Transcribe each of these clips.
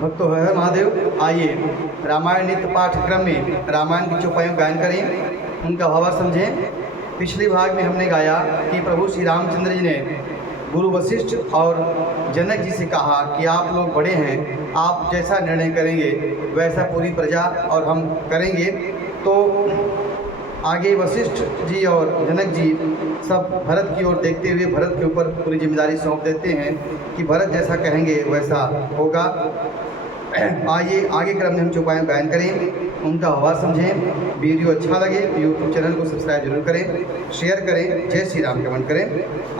भक्तो हर महादेव। आइए रामायण नित्य पाठ्यक्रम में रामायण की चौपाइयों गायन करें, उनका भावार्थ समझें। पिछले भाग में हमने गाया कि प्रभु श्री रामचंद्र जी ने गुरु वशिष्ठ और जनक जी से कहा कि आप लोग बड़े हैं, आप जैसा निर्णय करेंगे वैसा पूरी प्रजा और हम करेंगे। तो आगे वशिष्ठ जी और जनक जी सब भरत की ओर देखते हुए भरत के ऊपर पूरी जिम्मेदारी सौंप देते हैं कि भरत जैसा कहेंगे वैसा होगा। आइए आगे क्रम में हम चौपाइयों गायन करें, उनका आवाज़ समझें। वीडियो अच्छा लगे तो यूट्यूब चैनल को सब्सक्राइब जरूर करें, शेयर करें, जय श्री राम कमेंट करें।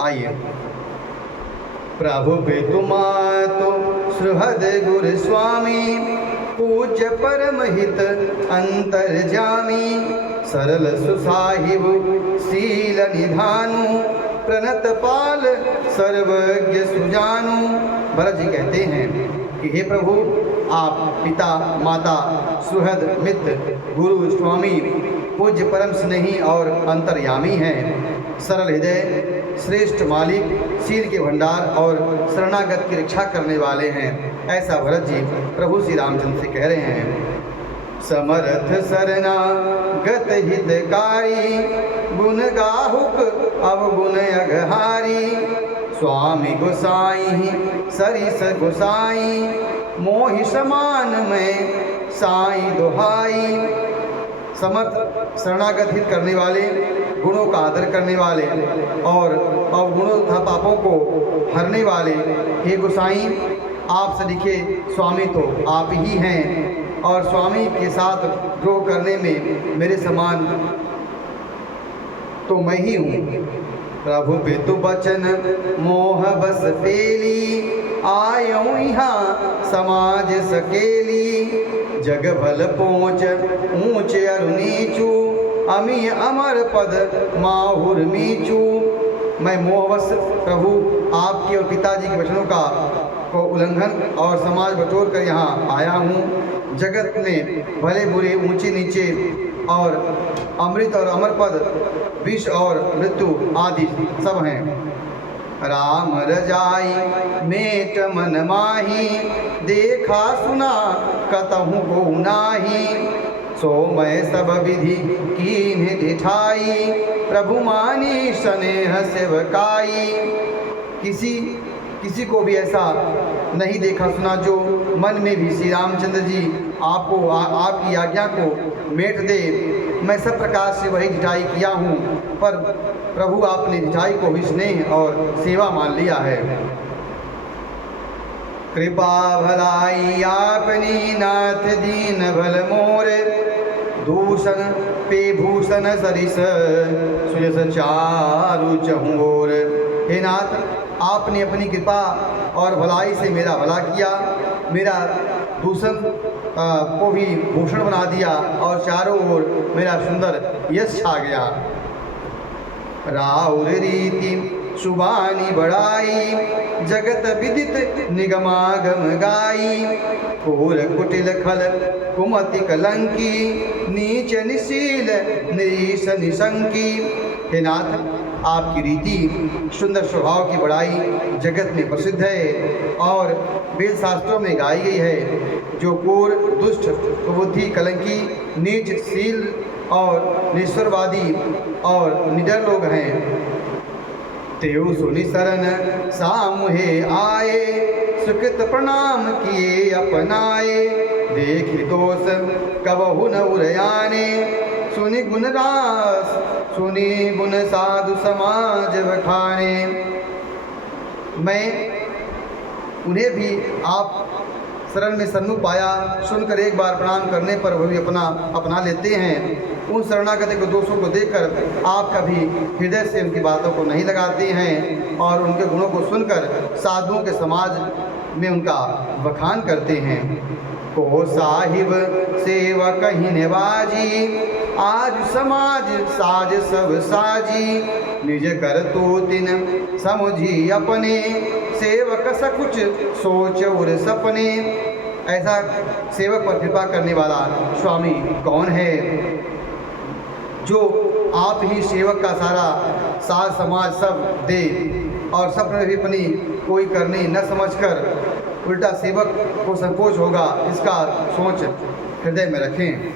आइए। प्रभु पितुमातु सुहृद गुरु स्वामी, पूज्य परम हित अंतर्जामी, सरल सुसाहिब शील निधानु, प्रणत पाल सर्वज्ञ सुजानु। भरत जी कहते हैं कि हे प्रभु, आप पिता माता सुहृद मित्र गुरु स्वामी पूज्य परम स्नेही और अंतर्यामी हैं, सरल हृदय श्रेष्ठ मालिक, शील के भंडार और शरणागत की रक्षा करने वाले हैं। ऐसा भरत जी प्रभु श्री रामचंद्र से कह रहे हैं। समर्थ शरणागत हितकारी, गुण गाहुक अवगुण अघहारी, स्वामी गोसाई सरिस गोसाई, मोहि समान में साई दुहाई। समर्थ शरणागत हित करने वाले, गुणों का आदर करने वाले और अवगुणों तथा पापों को हरने वाले, हे गोसाई आप सरीखे स्वामी तो आप ही हैं और स्वामी के साथ द्रोह करने में मेरे समान तो मैं ही हूँ। प्रभु पितु बचन मोह बस पेली, आयो यहाँ समाज सकेली, जग भल पहुँच ऊँच अरु नीचू, अमी अमर पद माहुर मीचू। मैं मोहवश प्रभु आपके और पिताजी के वचनों को उल्लंघन और समाज बटोर कर यहाँ आया हूँ। जगत में भले बुरे ऊंचे नीचे और अमृत और अमर पद, विष और मृत्यु आदि सब हैं। राम रजाई मेट मन माही, देखा सुना कतहु को नाही, सो मैं सब विधि कीन्ह दिठाई, प्रभु मानी स्नेह सेवकाई। किसी को भी ऐसा नहीं देखा सुना जो मन में भी श्री रामचंद्र जी आपको आपकी आज्ञा को मेट दे। मैं सब प्रकार से वही ढिठाई किया हूँ, पर प्रभु आपने ढिठाई को भी स्नेह और सेवा मान लिया है। कृपा भलाई आपनी नाथ दीन भल मोर, दूषण पे भूषण सरिस सुयस चारु चहुओर। हे नाथ, आपने अपनी कृपा और भलाई से मेरा भला किया, मेरा दूषण को भी भूषण बना दिया और चारों ओर मेरा सुंदर यश छा गया। राउर रीति सुबानी बढ़ाई, जगत विदित निगमागम गाई, कोर कुटिल खल कुमति कलंकी, नीच निशील निरीश निशंकी। हे नाथ, आपकी रीति सुंदर स्वभाव की बड़ाई जगत में प्रसिद्ध है और वेद शास्त्रों में गाई गई है। जो क्रूर दुष्ट कुबुद्धि कलंकी नीच शील और निश्वरवादी और निडर लोग हैं, तेऊ सुनि शरण सामुहे आए, सुकृत प्रणाम किए अपनाए, देखि दोष कबहु न उरयाने, सुनि गुण रास सुनि गुण साधु समाज बखाने। मैं उन्हें भी आप शरण में सन्मुख पाया सुनकर एक बार प्रणाम करने पर वह भी अपना लेते हैं। उन शरणागत के दोषों को देखकर आप कभी हृदय से उनकी बातों को नहीं लगाते हैं और उनके गुणों को सुनकर साधुओं के समाज में उनका बखान करते हैं। को साहिब सेवक ही निवाजी, आज समाज साज सब साजी, निज कर तो तिन समुझी अपने, सेवक सकुच सोच और सपने। ऐसा सेवक पर कृपा करने वाला स्वामी कौन है जो आप ही सेवक का सारा साज समाज सब दे और सपने भी अपनी कोई करनी न समझकर उल्टा सेवक को संकोच होगा, इसका सोच हृदय में रखें।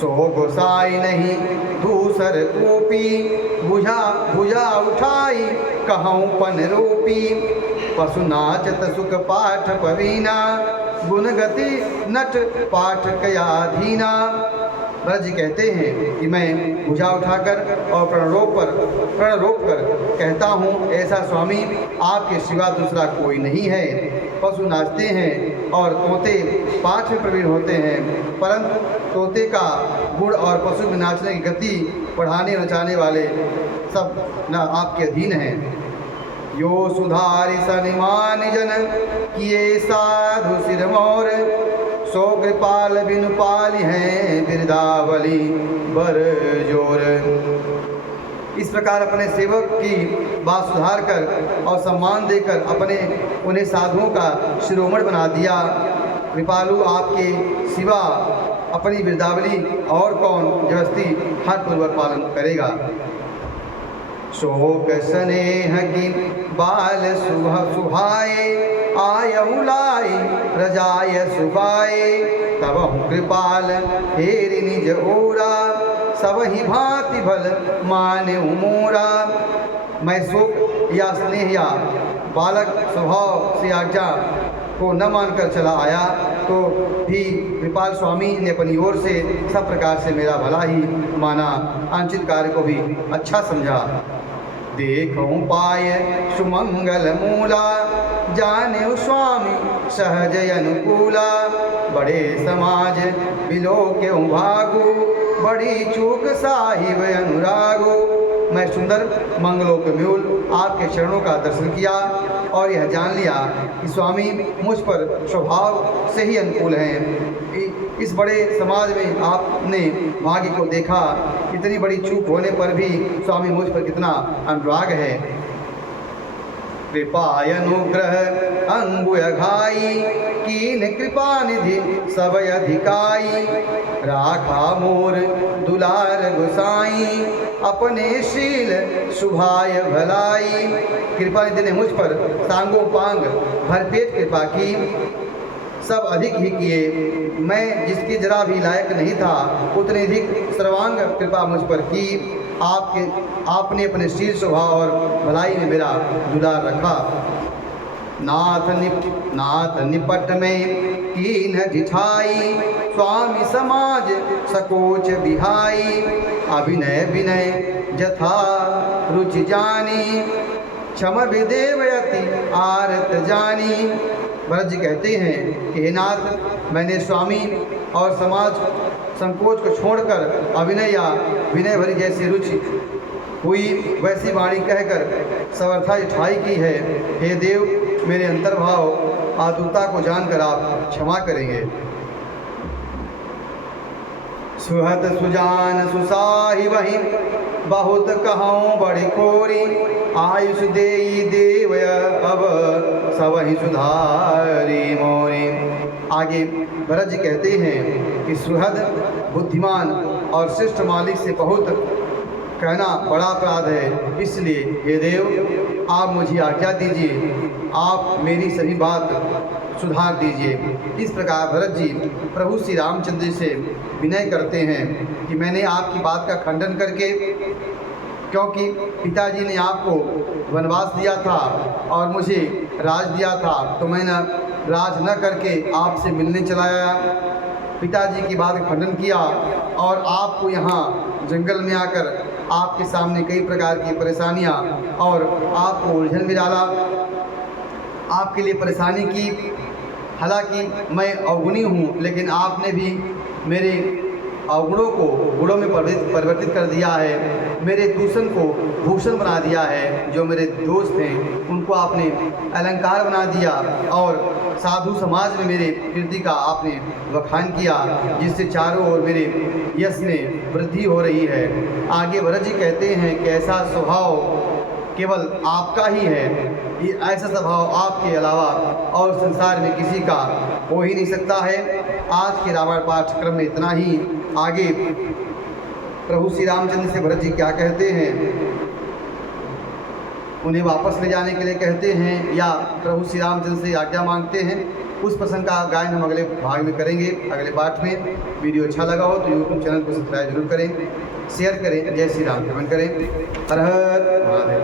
सो गोसाई नहीं दूसर कोपी, बुझा भुजा उठाई कहूँ पन रूपी। पशु नाचत सुख पाठ पवीना, गुण गति नट पाठ कयाधीना। भरत जी कहते हैं कि मैं भुजा उठाकर और प्रण रोक कर कहता हूँ, ऐसा स्वामी आपके सिवा दूसरा कोई नहीं है। पशु नाचते हैं और तोते पाठ में प्रवीण होते हैं, परंतु तोते का गुण और पशु में नाचने की गति बढ़ाने नचाने वाले सब न आपके अधीन हैं। यो सुधारि सनिमान जन किए साधु सिर मोर, सो कृपाल बिनु पाली हैं बिरदावली बर जोर। इस प्रकार अपने सेवक की बात सुधार कर और सम्मान देकर उन्हें साधुओं का शिरोमणि बना दिया। कृपालु आपके सिवा अपनी बिरदावली और कौन जबरदस्ती हठपूर्वक पालन करेगा। शोक स्नेह की बाल सुभाए, आयहु लाई रजाय सुबाए। तब कृपाल हेरि निज ओरा, सब ही भांति भल माने मोरा। मैं शोक या स्नेह या बालक स्वभाव से आज्ञा को न मानकर चला आया, तो भी कृपाल स्वामी ने अपनी ओर से सब प्रकार से मेरा भला ही माना, अनुचित कार्य को भी अच्छा समझा। देखूं पाय सुमंगल मूला, जाने स्वामी सहज अनुकूला। बड़े समाज बिलो के भागु, बड़ी चूक साहिब अनुरागो। मैं सुंदर मंगलों के मूल आपके चरणों का दर्शन किया और यह जान लिया कि स्वामी मुझ पर स्वभाव से ही अनुकूल हैं। इस बड़े समाज में आपने भाग्य को देखा, इतनी बड़ी चूक होने पर भी स्वामी मुझ पर कितना अनुराग है। कृपाय अनुग्रह अंगुय घाई, कीन कृपा निधि सब अधिकाई। राखा मोर दुलार गुसाई, अपने शील शुभाय भलाई। कृपा निधि ने मुझ पर सांगो पांग भरपेट कृपा की, सब अधिक ही किए। मैं जिसके जरा भी लायक नहीं था, उतने अधिक सर्वांग कृपा मुझ पर की। आपने अपने शील स्वभाव और भलाई में मेरा दुलार रखा। नाथ निपट में कीन ढिठाई, स्वामी समाज सकोच बिहाई। अभिनय विनय जथा रुचि जानी, क्षम विदेवयति आरत जानी। भरत जी कहते हैं कि हे नाथ, मैंने स्वामी और समाज संकोच को छोड़कर अभिनय या विनय भरी जैसी रुचि हुई वैसी वाणी कहकर समर्था ठाई की है। हे देव, मेरे अंतर्भाव आतुरता को जानकर आप क्षमा करेंगे। सुहत सुजान सुसाहि वही, बहुत कहूँ बड़ी खोरी। आयुष देई देवय अब सबहि सुधारी मोरी। आगे भरत जी कहते हैं कि सुहद बुद्धिमान और श्रेष्ठ मालिक से बहुत कहना बड़ा अपराध है, इसलिए हे देव आप मुझे आज्ञा दीजिए, आप मेरी सभी बात सुधार दीजिए। इस प्रकार भरत जी प्रभु श्री रामचंद्र जी से विनय करते हैं कि मैंने आपकी बात का खंडन करके, क्योंकि पिताजी ने आपको वनवास दिया था और मुझे राज दिया था, तो मैंने राज न करके आपसे मिलने चला आया। पिताजी की बात का खंडन किया और आपको यहाँ जंगल में आकर आपके सामने कई प्रकार की परेशानियाँ और आपको उलझन में डाला, आपके लिए परेशानी की। हालांकि मैं अवगुणी हूँ, लेकिन आपने भी मेरे अवगुणों को गुणों में परिवर्तित कर दिया है। मेरे दूषण को भूषण बना दिया है। जो मेरे दोस्त हैं उनको आपने अलंकार बना दिया और साधु समाज में मेरे कीर्ति का आपने बखान किया, जिससे चारों ओर मेरे यश में वृद्धि हो रही है। आगे भरत जी कहते हैं कि ऐसा स्वभाव केवल आपका ही है। ये ऐसा स्वभाव आपके अलावा और संसार में किसी का हो ही नहीं सकता है। आज के रामायण पाठ्यक्रम में इतना ही। आगे प्रभु श्री रामचंद्र से भरत जी क्या कहते हैं। उन्हें वापस ले जाने के लिए कहते हैं या प्रभु श्री रामचंद्र से आज्ञा मांगते हैं, उस प्रसंग का गायन हम अगले भाग में करेंगे, अगले पाठ में। वीडियो अच्छा लगा हो तो यूट्यूब चैनल को सब्सक्राइब जरूर करें, शेयर करें। जय श्री राम, कमेंट करें। हर हर महादेव।